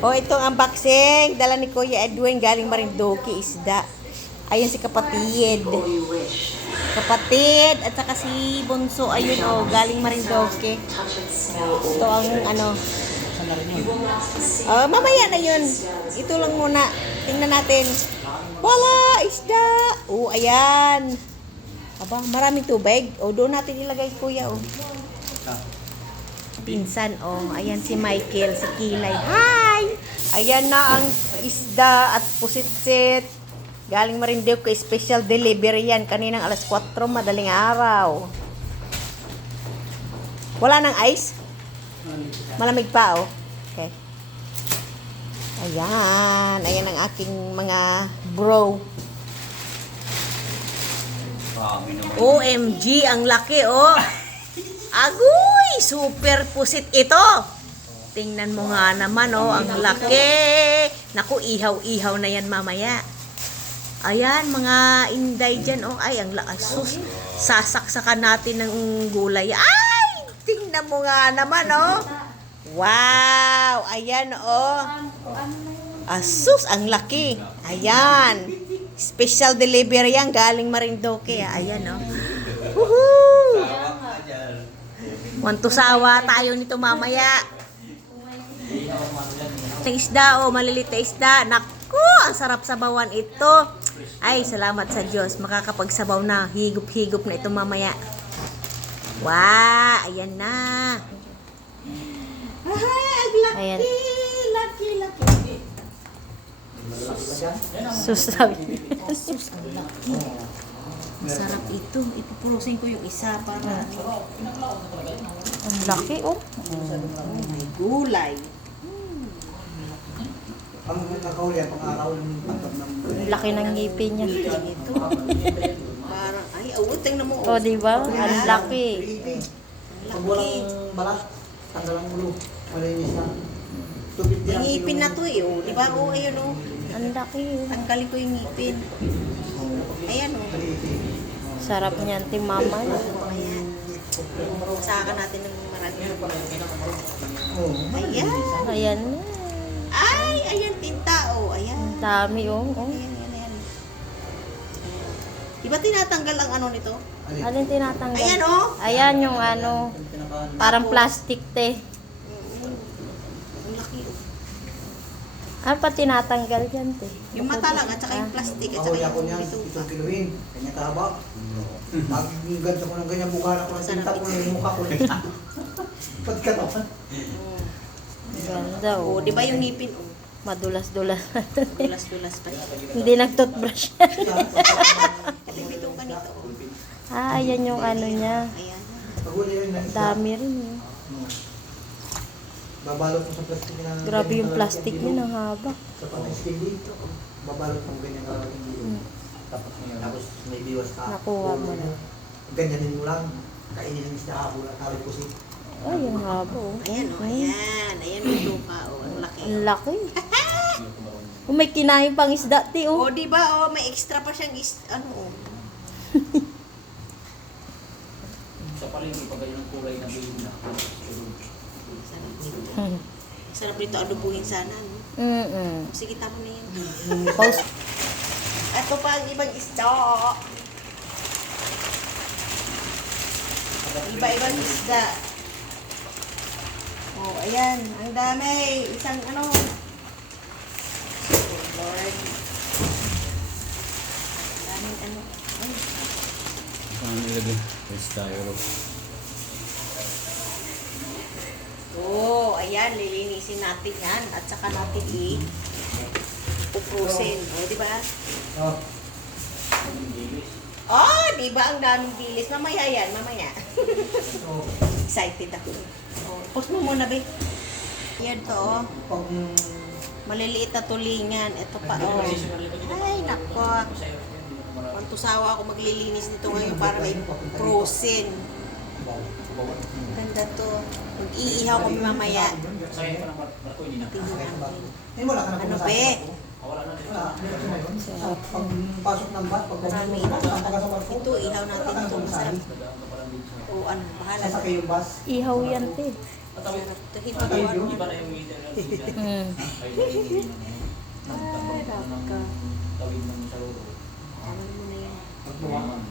Oh, itong unboxing. Dala ni Kuya Edwin galing Marinduque isda. Ayan si kapatid. Kapatid at saka si Bunso. Ayun oh, galing Marinduque. Ito ang ano. Mamaya na yun. Ito lang muna. Tingnan natin. Wala! Isda! Oh, ayan. Aba, maraming tubig. O, doon natin ilagay, Kuya, oh. Pinsan, oh. Ayan si Michael, si Kilay. Hi! Ayan na ang isda at pusitsit. Galing Marinduque, special delivery yan. Kaninang alas 4, madaling araw. Wala nang ice? Malamig pa, oh. Okay. Ayan. Ayan ang aking mga bro. OMG, ang laki, oh. Agoy! Super pusit ito. Tingnan mo nga naman, oh. Ang laki. Naku, ihaw-ihaw na yan mamaya. Ayan, mga inday dyan, oh. Ay, ang laki. Sus, sasaksakan natin ng gulay. Ay! Tingnan mo nga naman, oh. Wow! Ayan, oh. Asus, ang laki. Ayan. Special delivery yan, galing Marinduque. Ayan, oh. Woohoo! Want to sawa tayo nito mamaya. Sa isda, oh, malilit na isda. Naku, ang sarap sabawan ito. Ay, salamat sa Diyos. Makakapagsabaw na. Higop-higop na ito mamaya. Wow, ayan na. Ayan. Laki. Susag. Masarap ito. Ipupurusin ko yung isa para ang laki, oh. May gulay. Ang nakahuli, pang-araw ng pagpag ng... Ang laki ng ngipin niya. Ito. Parang, ay, tingnan mo. Oh, diba? Ang laki. Pag walang balas, tanggal ang ulo. Malinis na. Yung ngipin na to, eh, oh. Diba, oh, ayun, oh. Ang laki. Tanggalin ko yung ngipin. Ayan, oh. Sarap niyan, Mama. Ayan. Saka natin ng marami. Ayan. Ayan. Ay, ayan, tinta, oh. Ayan. Ang dami, oh. Ayan. Diba tinatanggal ang ano nito? Alin tinatanggal? Ayan, oh. Ayan yung ano, parang plastic, te. Ang laki, oh. Ano pa tinatanggal yan, te? Yung mata lang, at saka yung plastic, at saka Kahuli ako yung niyan, bituka. itong kiluhin. Kanya kahaba. Pag ganito ko ng ganyan, bukala ko ng tinta ko ng mukha ko. Pagkatawan. Ganda, Oh, oh. di ba yung ngipin, oh. Madulas-dulas. Dulas-dulas pa. Hindi nag-toothbrush. Ito yung bituka nito, oh. Ayan yung ano niya. Ayan. Paghuli yun na isa. Dami rin, eh. Babalot mo sa plastic na... Grabe yung plastic niya, ang haba. Sa pang-skin dito. Babalot mo ganyan karawin dito. Tapos may biwas ka. Nakuha mo na. Ganyanin mo lang. Kainin ng isda habol at tali pusit. Ay, ang haba, oh. Ayan, oh. Ayan. Ayan yung bituka, oh. Ang laki. Ang laki. Kung may kinain pang isda, te, oh. Oh, di ba, oh. May extra pa siyang ano, oh. Sa palengke, pag ganyan ang kulay na bilog na. Sarap nito, alubuhin sana, no? Sige, tama na yan. Pause. Ito pa ang ibang isda. Iba-ibang isda. Oh, ayan. Ang dami. Isang ano. Oh, Lord. Ang daming ano. Ay. Ano nilagay? Styro. Oh, ayan. Lilinisin natin yan. At saka natin pupusin. Oh, di ba? Oh. Oh, di ba ang daming bilis? Mamaya yan, mamaya. Oh. Excited ako. Oh, post mo muna, be. Yan to, oh. Pag... Maliliit na tulingan. Ito pa, oh. Ay, nako. Pantusawa ako maglilinis nito ngayon para may frozen. Ganda to. Mag-iihaw kami mamaya. Sayang pa ng barko, hindi na. Tingnan natin. Eh, wala ka na Ano, pumasok. be? Wala na dito. Wala. Pagpasok ng bus, Marami ito. Ito, ihaw natin ito. Masarap. O, ano, bahala. Sasakay yung bus. Ihaw yan, te. Tatawid. Tahid Tatawid yun. Iba na yung middle. Mm. Ay, iba yung middle.